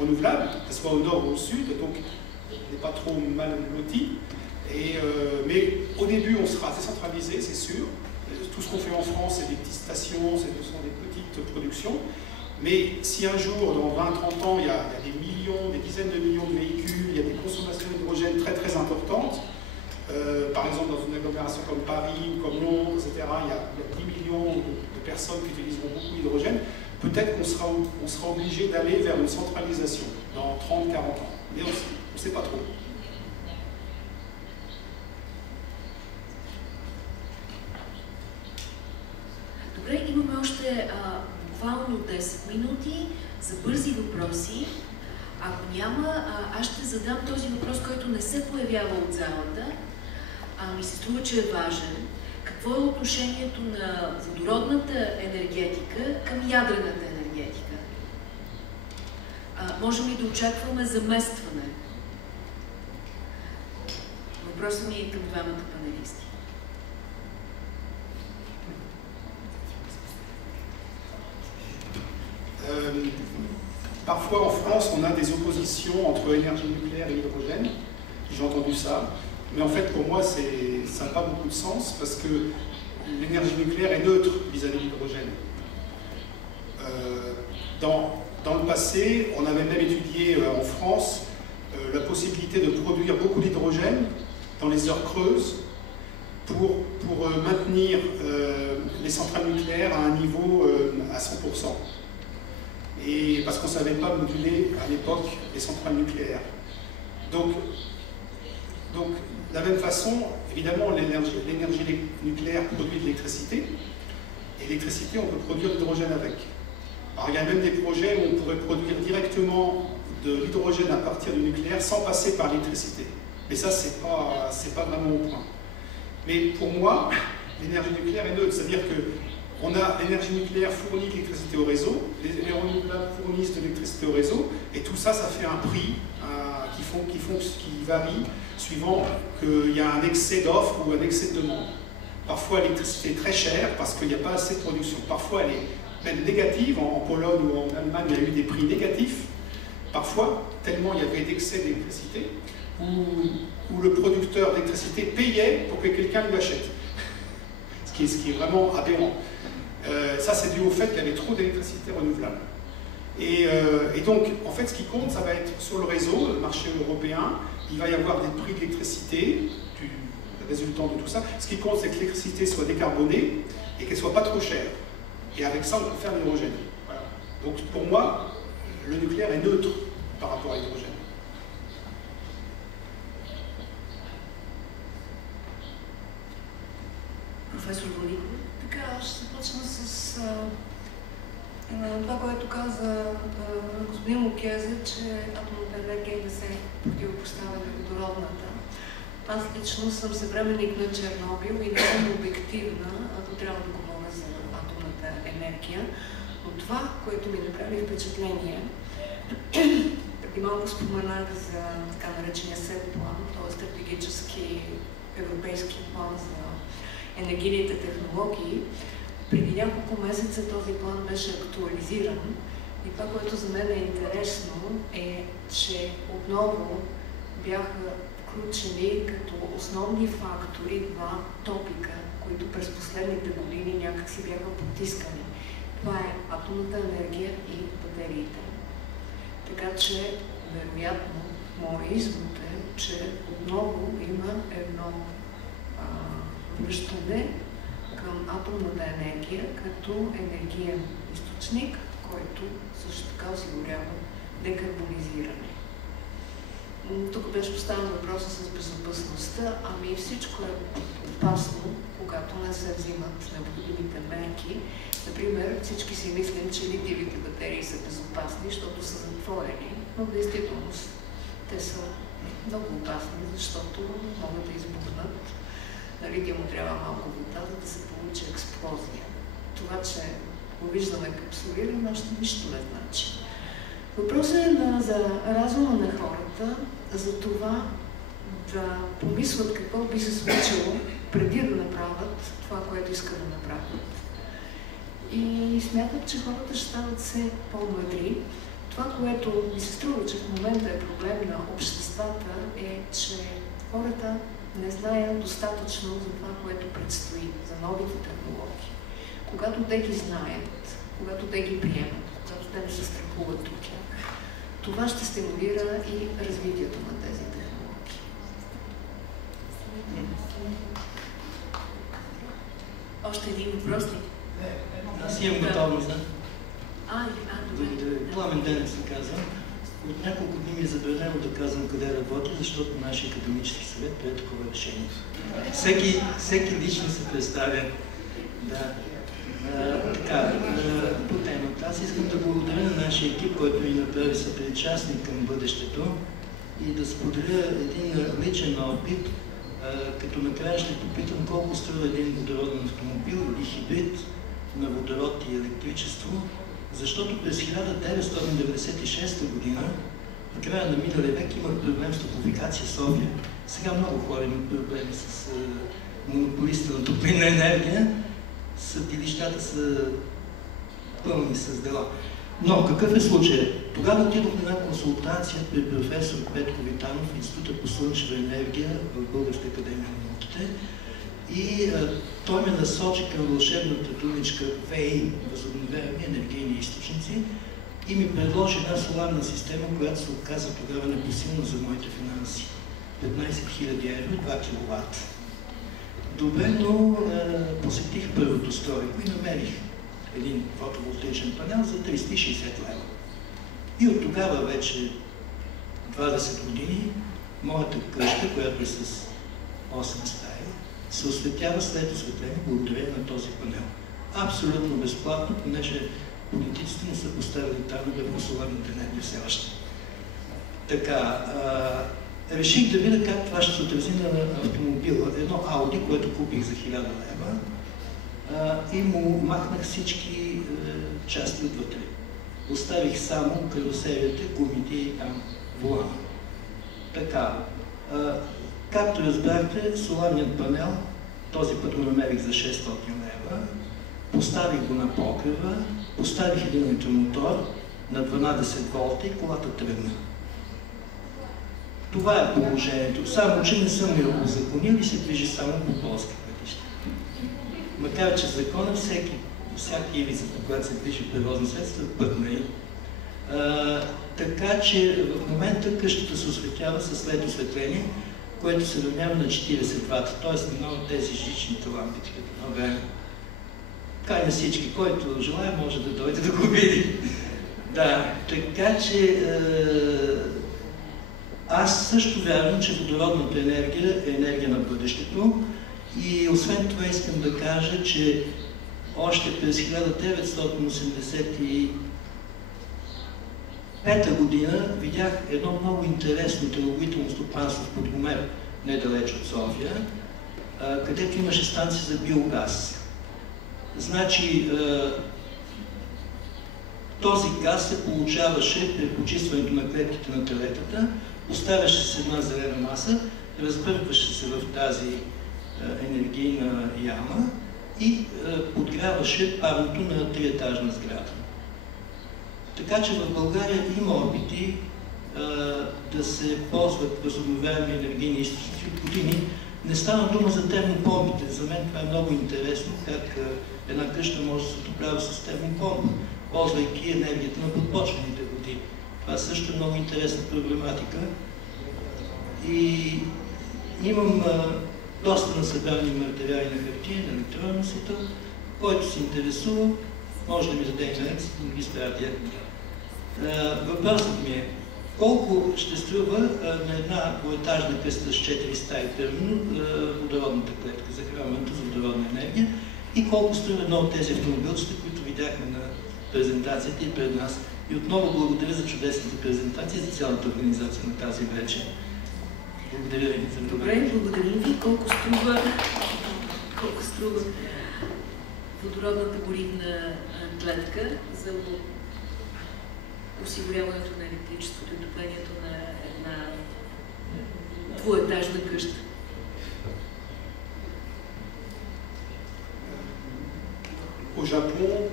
renouvelables, que ce soit au nord ou au sud, donc on n'est pas trop mal loti. Mais au début, on sera décentralisé, c'est sûr. Tout ce qu'on fait en France, c'est des petites stations, ce sont des petites productions. Mais si un jour, dans 20-30 ans, il y a des millions, des dizaines de millions de véhicules, il y a des consommations d'hydrogène très très importantes, par exemple dans une agglomération comme Paris ou comme Londres, etc., il y a 10 millions de personnes qui utiliseront beaucoup d'hydrogène, peut-être qu'on sera obligé d'aller vers une centralisation dans 30-40 ans. Mais on ne sait pas trop. Добре, имаме още буквално 10 минути за бързи въпроси. Ако няма, аз ще задам този въпрос, който не се появява от залата, ми се струва, че е важен. Какво е отношението на водородната енергетика към ядрената енергетика? Можем ли да очакваме заместване? Въпросът ми е към двамата панелисти. Parfois en France, on a des oppositions entre énergie nucléaire et hydrogène. J'ai entendu ça. Mais en fait, pour moi, ça n'a pas beaucoup de sens parce que l'énergie nucléaire est neutre vis-à-vis de l'hydrogène. Dans le passé, on avait même étudié en France la possibilité de produire beaucoup d'hydrogène dans les heures creuses pour maintenir les centrales nucléaires à un niveau à 100%. Et parce qu'on ne savait pas moduler à l'époque les centrales nucléaires. Donc de la même façon, évidemment, l'énergie nucléaire produit de l'électricité, et l'électricité, on peut produire de l'hydrogène avec. Alors il y a même des projets où on pourrait produire directement de l'hydrogène à partir du nucléaire sans passer par l'électricité. Mais ça, c'est pas vraiment au point. Mais pour moi, l'énergie nucléaire est neutre, c'est-à-dire que l'énergie nucléaire fournit de l'électricité au réseau, les renouvelables fournissent de l'électricité au réseau, et tout ça, ça fait un prix qui varie suivant qu'il y a un excès d'offres ou un excès de demande. Parfois, l'électricité est très chère parce qu'il n'y a pas assez de production. Parfois, elle est même négative. En Pologne ou en Allemagne, il y a eu des prix négatifs. Parfois, tellement il y avait d'excès d'électricité, où le producteur d'électricité payait pour que quelqu'un lui achète. Ce qui est vraiment aberrant. Ça, c'est dû au fait qu'il y avait trop d'électricité renouvelable. Et donc, en fait, ce qui compte, ça va être sur le réseau, le marché européen, il va y avoir des prix d'électricité, résultant de tout ça. Ce qui compte, c'est que l'électricité soit décarbonée et qu'elle ne soit pas trop chère. Et avec ça, on peut faire l'hydrogène. Voilà. Donc, pour moi, le nucléaire est neutre par rapport à l'hydrogène. Професор Великов. Така, ще започна с това, което каза господин Лукезе, че атомната енергия не се противопоставя на водородната. Аз лично съм съвременник на Чернобил и не съм обективна, ако трябва да говоря за атомната енергия. Но това, което ми направи впечатление, преди малко споменах за така наречения СЕТ план, т.е. стратегически европейски план за енергийните технологии. Преди няколко месеца този план беше актуализиран и това, което за мен е интересно, е, че отново бяха включени като основни фактори два топика, които през последните години някак си бяха потискани. Това е атомната енергия и батериите. Така че, вероятно, моят извод е, че отново има едно връщане към атомната енергия като енергиен източник, който също така осигурява декарбонизиране. Тук беше поставен въпроса с безопасността, ами всичко е опасно, когато не се взимат необходимите мерки. Например, всички си мислим, че литиевите батерии са безопасни, защото са затворени, но в действителност те са много опасни, защото могат да избухнат. На лития му трябва малко вода, за да се получи експлозия. Това, че го виждаме капсулирано, още нищо не значи. Въпросът е за разума на хората, за това да помислят какво би се случило преди да направят това, което искат да направят. И смятат, че хората ще стават все по-мъдри, Това, което ми се струва, че в момента е проблем на обществата, е, че хората не знаят достатъчно за това, което предстои, за новите технологии. Когато те ги знаят, когато те ги приемат, когато те не се страхуват от тях, това ще стимулира и развитието на тези технологии. Още един въпрос ли? Аз имам готовност, да. Добре. Пламен Денев се казва. От няколко дни ми е забранено да казвам къде работя, защото нашия академически съвет прие такова решение. Всеки лично се представя. Да. Така, по темата. Аз искам да благодаря на нашия екип, който ни направи съпричастник към бъдещето и да споделя един личен опит, като накрая ще попитам колко струва един водороден автомобил или хибрид на водород и електричество, защото през 1996 година, в края на миналия век, имах проблем с Топлофикация София. Сега много хора имат проблеми с монополиста на топлинна енергия. Съдилищата са пълни с дела. Но какъв е случай? Тогава отидох на една консултация при професор Петко Витанов в Института по слънчева енергия в Българска академия на науките и той ме насочи към вълшебната думичка ВЕИ, възобновяеми енергийни източници, и ми предложи една соларна система, която се оказа тогава непосилна за моите финанси. 15 000 евро, 2 киловатта. Добре, но посетих първото строеко и намерих един фотоволтаичен панел за 360 лева. И от тогава вече 20 години моята къща, която е с 8 стаи, се осветява след осветление благодарение на този панел. Абсолютно безплатно, понеже политиците не са поставили тавове в соларната енергия все още. Така, реших да видя как това ще се отрази на автомобила. Едно Ауди, което купих за 1000 лева и му махнах всички части отвътре. Оставих само карусерията, гумите и там волана. Така, както разбрахте, соларният панел, този път го намерих за 600 лева, поставих го на покрива, поставих един електромотор на 12 волта и колата тръгна. Това е положението. Само, че не съм я узаконил и се движи само по полски пътища. Макар, че закона всяка ивица, по която се движи превозно средство, е пътна. Така че в момента къщата се осветява с LED осветление, което се равнява на 40 вата, т.е. на тези жичните лампички като на време. Кай на всички, който желая, може да дойде да го види. Да, така че аз също вярвам, че водородната енергия е енергия на бъдещето и освен това искам да кажа, че още през 1985 година видях едно много интересно телогоително стопанство в Подгомер, недалеч от София, където имаше станция за биогаз. Значи, този газ се получаваше при почистването на клетките на телетата, оставяше се една зелена маса, разбъркваше се в тази енергийна яма и подгряваше парното на 3-етажна сграда. Така че в България има опити да се ползват възобновяеми енергийни източници от години. Не стана дума за термопомпите. За мен това е много интересно, как една къща може да се отоплява с термопомпа, ползвайки енергията на подпочвените води. Това също е много интересна проблематика. И имам доста насъбрани материали на хартия, на електронен носител, който се интересува, може да ми даде интернет, да ги спрятя. Въпросът ми е, колко ще струва на една двоетажна къща с 4 стаи водородната клетка, захранването с водородна енергия и колко струва едно от тези автомобилчета, които видяхме на презентацията и пред нас. И отново благодаря за чудесните презентации, за цялата организация на тази вечер. Благодаря ви за това. Добре, благодарим ви. Колко струва водородната горивна клетка за осигуряването на електричеството и отоплението на една двуетажна къща? Au Japon,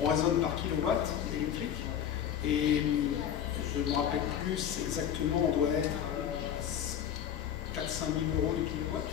on raisonne par kilowatt électrique. Et je ne me rappelle plus exactement, on doit être à 4 000 à 5 000 euros du kilowatt.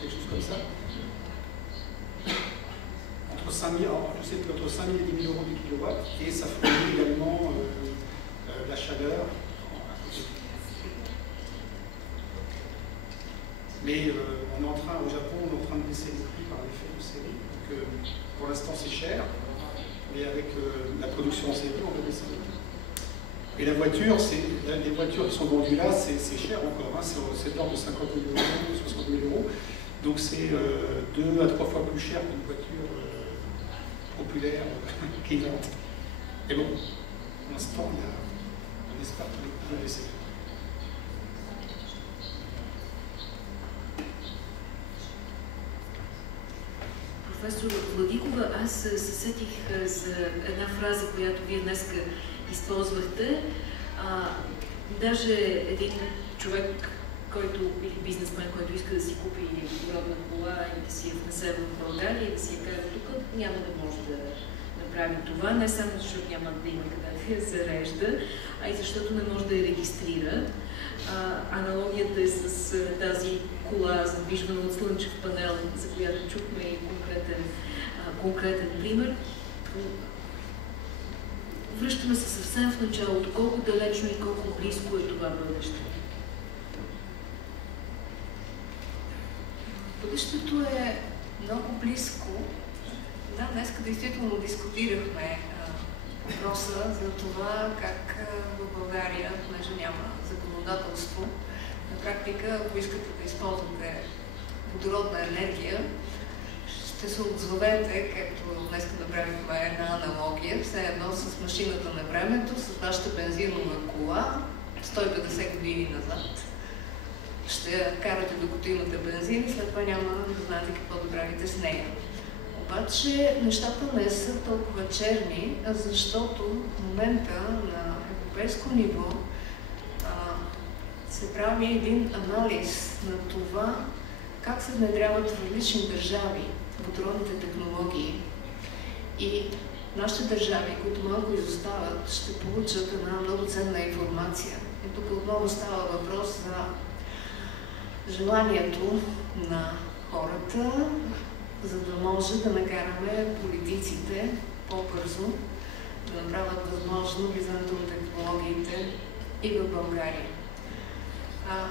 Quelque chose comme ça. Entre 5 000, alors, je sais que entre 5 000 et 10 000 euros du kilowatt. Et ça fournit également la chaleur. Mais on est en train, au Japon, on est en train de baisser les prix par l'effet de série. Donc, pour l'instant, c'est cher, mais avec la production en série, on va baisser les prix. Et la voiture, les voitures qui sont vendues là, c'est cher encore. Hein, c'est de l'ordre de 50 000 euros, 60 000 euros. Donc c'est 2 à 3 fois plus cher qu'une voiture populaire clivante. Et bon, pour l'instant, on espère que les coûts vont baisser. Професор Владикова, аз се сетих за една фраза, която вие днес използвахте. Даже един човек, който или бизнесмен, който иска да си купи водородна кола и да си я внесе в България и да си я кара тук, няма да може да направи това, не само защото няма да има къде да я зарежда, а и защото не може да я регистрира. Аналогията е с тази кола, задвижвана от слънчев панел, за която чухме и конкретен пример. Връщаме се съвсем в началото, колко далечно и колко близко е това бъдеще. Бъдещето е много близко. Да, днес действително дискутирахме въпроса за това как в България, понеже няма законодателство, на практика, ако искате да използвате водородна енергия, ще се отзовете, както днес направихме една аналогия, все едно с машината на времето, с вашата бензинова кола, 150 години назад. Ще я карате докато имате бензин и след това няма да знаете какво да правите с нея. Обаче нещата не са толкова черни, защото в момента на европейско ниво се прави един анализ на това как се внедряват в различни държави водородните технологии. И нашите държави, които малко изостават, ще получат една много ценна информация. И тук отново става въпрос за желанието на хората, за да може да накараме политиците по-бързо да направят възможно влизането на технологиите и в България.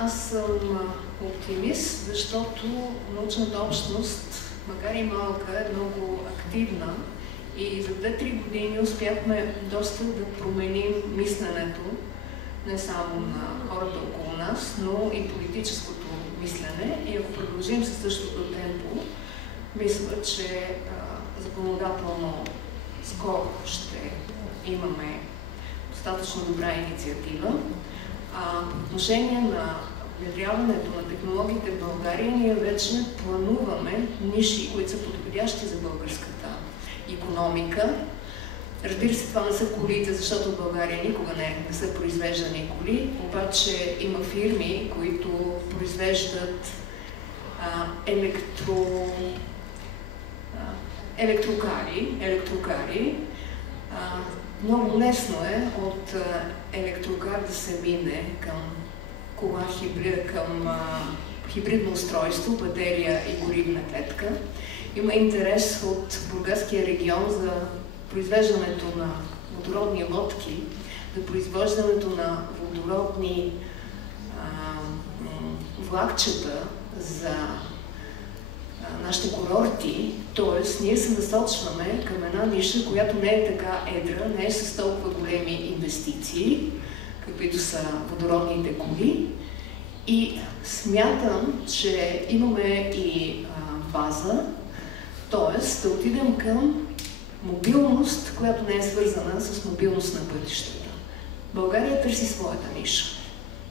Аз съм оптимист, защото научната общност, макар и малка, е много активна и за 2-3 години успяхме доста да променим мисленето не само на хората около нас, но и политическото мислене. И ако продължим със същото темпо, мисля, че законодателно скоро ще имаме достатъчно добра инициатива. По отношение на внедряването на технологиите в България, ние вече плануваме ниши, които са подходящи за българската икономика. Разбира се, това не са колите, защото в България никога не са произвеждани коли, обаче има фирми, които произвеждат електрокари. Много лесно е от електрокар да се мине към кола към хибридно устройство, батерия и горивна клетка. Има интерес от Бургаския регион за произвеждането на водородни лодки, за произвеждането на водородни влакчета за нашите курорти, т.е. ние се насочваме към една ниша, която не е така едра, не е с толкова големи инвестиции, каквито са водородните коли. И смятам, че имаме и база, т.е. да отидем към мобилност, която не е свързана с мобилност на пътищата. България търси своята ниша.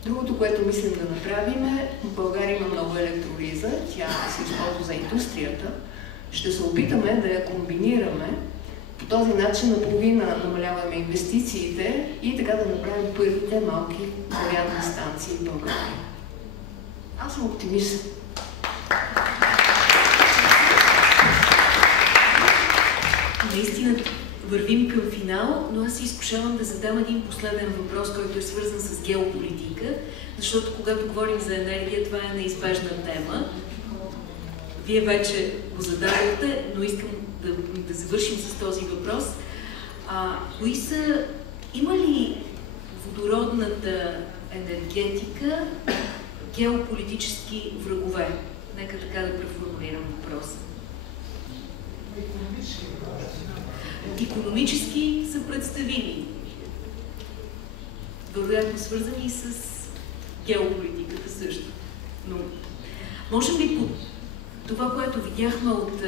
Другото, което мислим да направим е, в България има много електролиза, тя се използва за индустрията. Ще се опитаме да я комбинираме. По този начин наполовина намаляваме инвестициите и така да направим първите малки зарядни станции в България. Аз съм наистина вървим към финал, но аз се изкушавам да задам един последен въпрос, който е свързан с геополитика, защото когато говорим за енергия, това е неизбежна тема. Вие вече го зададохте, но искам да завършим с този въпрос. Има ли водородната енергетика геополитически врагове? Нека така да преформулирам въпроса. Икономически са представими, вероятно свързани с геополитиката също. Но можем ли по това, което видяхме от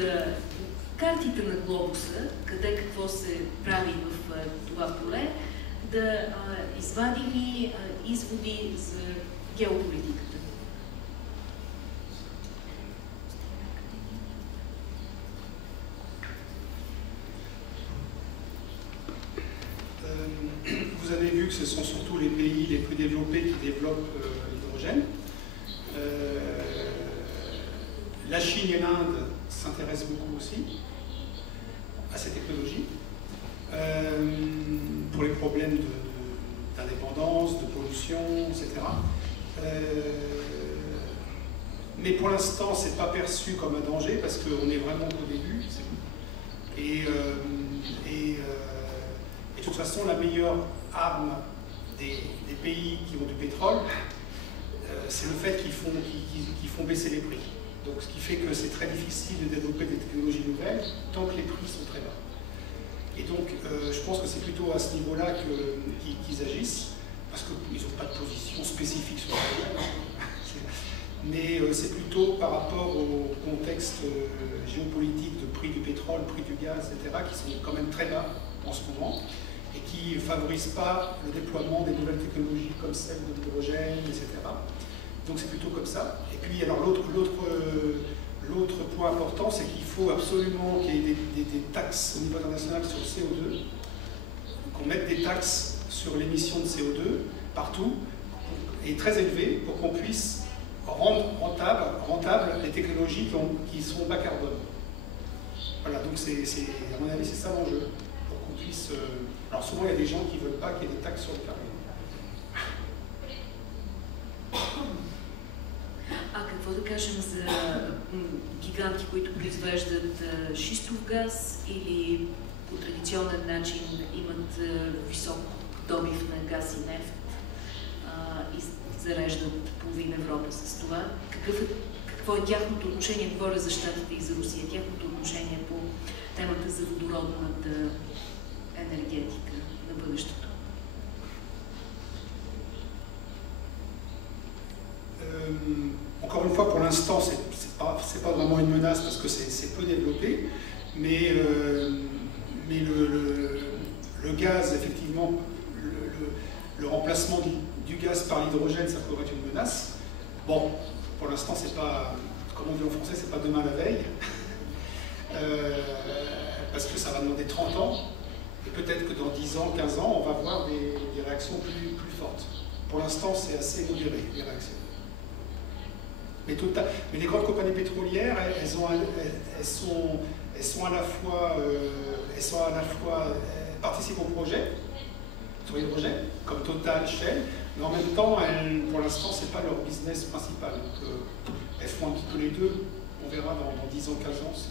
картите на глобуса, къде какво се прави в това поле, да извадим и изводи за геополитиката? Vous avez vu que ce sont surtout les pays les plus développés qui développent l'hydrogène. La Chine et l'Inde s'intéressent beaucoup aussi à ces technologies pour les problèmes d'indépendance, de pollution, etc. Mais pour l'instant, ce n'est pas perçu comme un danger parce qu'on est vraiment au début. Et de toute façon, la meilleure arme des pays qui ont du pétrole, c'est le fait qu'ils font baisser les prix. Donc, ce qui fait que c'est très difficile de développer des technologies nouvelles tant que les prix sont très bas. Et donc, je pense que c'est plutôt à ce niveau-là qu'ils agissent, parce qu'ils n'ont pas de position spécifique sur le problème. Mais c'est plutôt par rapport au contexte géopolitique de prix du pétrole, prix du gaz, etc., qui sont quand même très bas en ce moment, et qui ne favorisent pas le déploiement des nouvelles technologies comme celle de l'hydrogène, etc. Donc c'est plutôt comme ça. Et puis alors l'autre point important, c'est qu'il faut absolument qu'il y ait des taxes au niveau international sur le CO2, qu'on mette des taxes sur l'émission de CO2 partout, et très élevées, pour qu'on puisse rendre rentable les technologies qui sont bas carbone. Voilà, donc à mon avis, c'est ça l'enjeu. Pour qu'on puisse... alors souvent, il y a des gens qui ne veulent pas qu'il y ait des taxes sur le carbone. Какво да кажем за гиганти, които произвеждат шистов газ или по традиционен начин имат висок добив на газ и нефт и зареждат половина Европа с това? Какво е тяхното отношение, говоря за Щатите и за Русия, тяхното отношение по темата за водородната енергетика на бъдещето? Encore une fois, pour l'instant, c'est pas vraiment une menace parce que c'est peu développé, mais le gaz, effectivement, le remplacement du gaz par l'hydrogène, ça pourrait être une menace. Bon, pour l'instant, c'est pas, comme on dit en français, c'est pas demain la veille, parce que ça va demander 30 ans, et peut-être que dans 10 ans, 15 ans, on va voir des réactions plus fortes. Pour l'instant, c'est assez modéré, les réactions. Mais les grandes compagnies pétrolières, elles participent au projet sur l'hydrogène, comme Total, Shell, mais en même temps, pour l'instant, ce n'est pas leur business principal. Donc, elles font un petit peu les deux. On verra dans 10 ans, 15 ans ce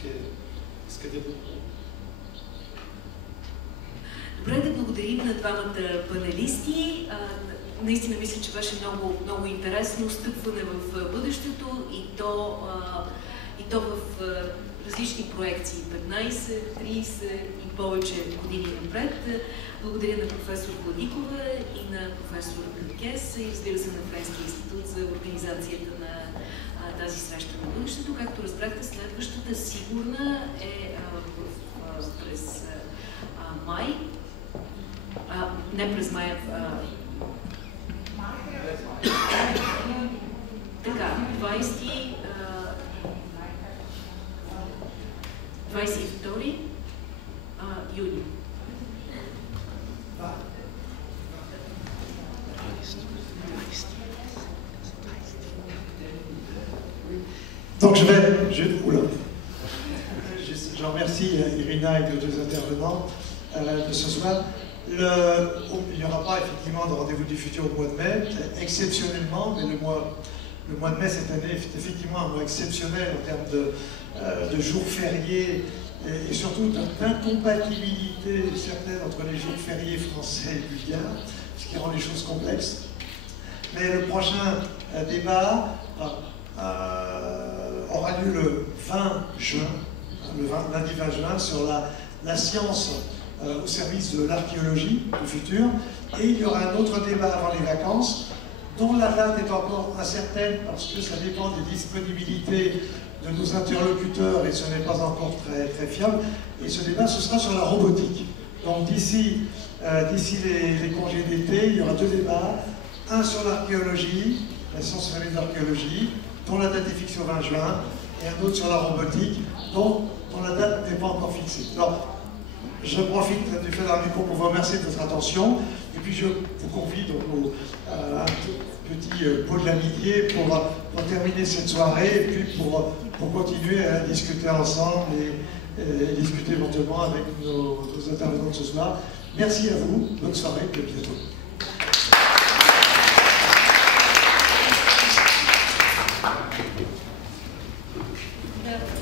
qu'elles développeront. Добре, да благодарим на двамата панелисти. Наистина мисля, че беше много интересно стъпване в бъдещето и то в различни проекции, 15, 30 и повече години напред. Благодаря на професор Владикова и на професор Кес и разбира се на Френския институт за организацията на тази среща на бъдещето. Както разбрахте, следващата сигурна е през май. Не през май, така, 22 юни. Donc je remercie remercie Irina et les deux intervenants de ce soir. Il n'y aura pas effectivement de rendez-vous du futur au mois de mai, exceptionnellement, mais le mois de mai cette année est effectivement un mois exceptionnel en termes de jours fériés et surtout d'incompatibilité certaines entre les jours fériés français et bulgares, ce qui rend les choses complexes. Mais le prochain débat aura lieu le 20 juin, lundi 20 juin, sur la science au service de l'archéologie du futur. Et il y aura un autre débat avant les vacances, dont la date est encore incertaine parce que ça dépend des disponibilités de nos interlocuteurs et ce n'est pas encore très, très fiable. Et ce débat, ce sera sur la robotique. Donc d'ici les congés d'été, il y aura deux débats. Un sur l'archéologie, la science au service de l'archéologie, dont la date est fixée au 20 juin, et un autre sur la robotique, dont la date n'est pas encore fixée. Alors, je profite du fait d'avoir pour vous remercier de votre attention, et puis je vous convie donc à un petit pot de l'amitié pour terminer cette soirée, et puis pour continuer à discuter ensemble et discuter éventuellement avec nos intervenants de ce soir. Merci à vous, bonne soirée, et à bientôt. Yeah.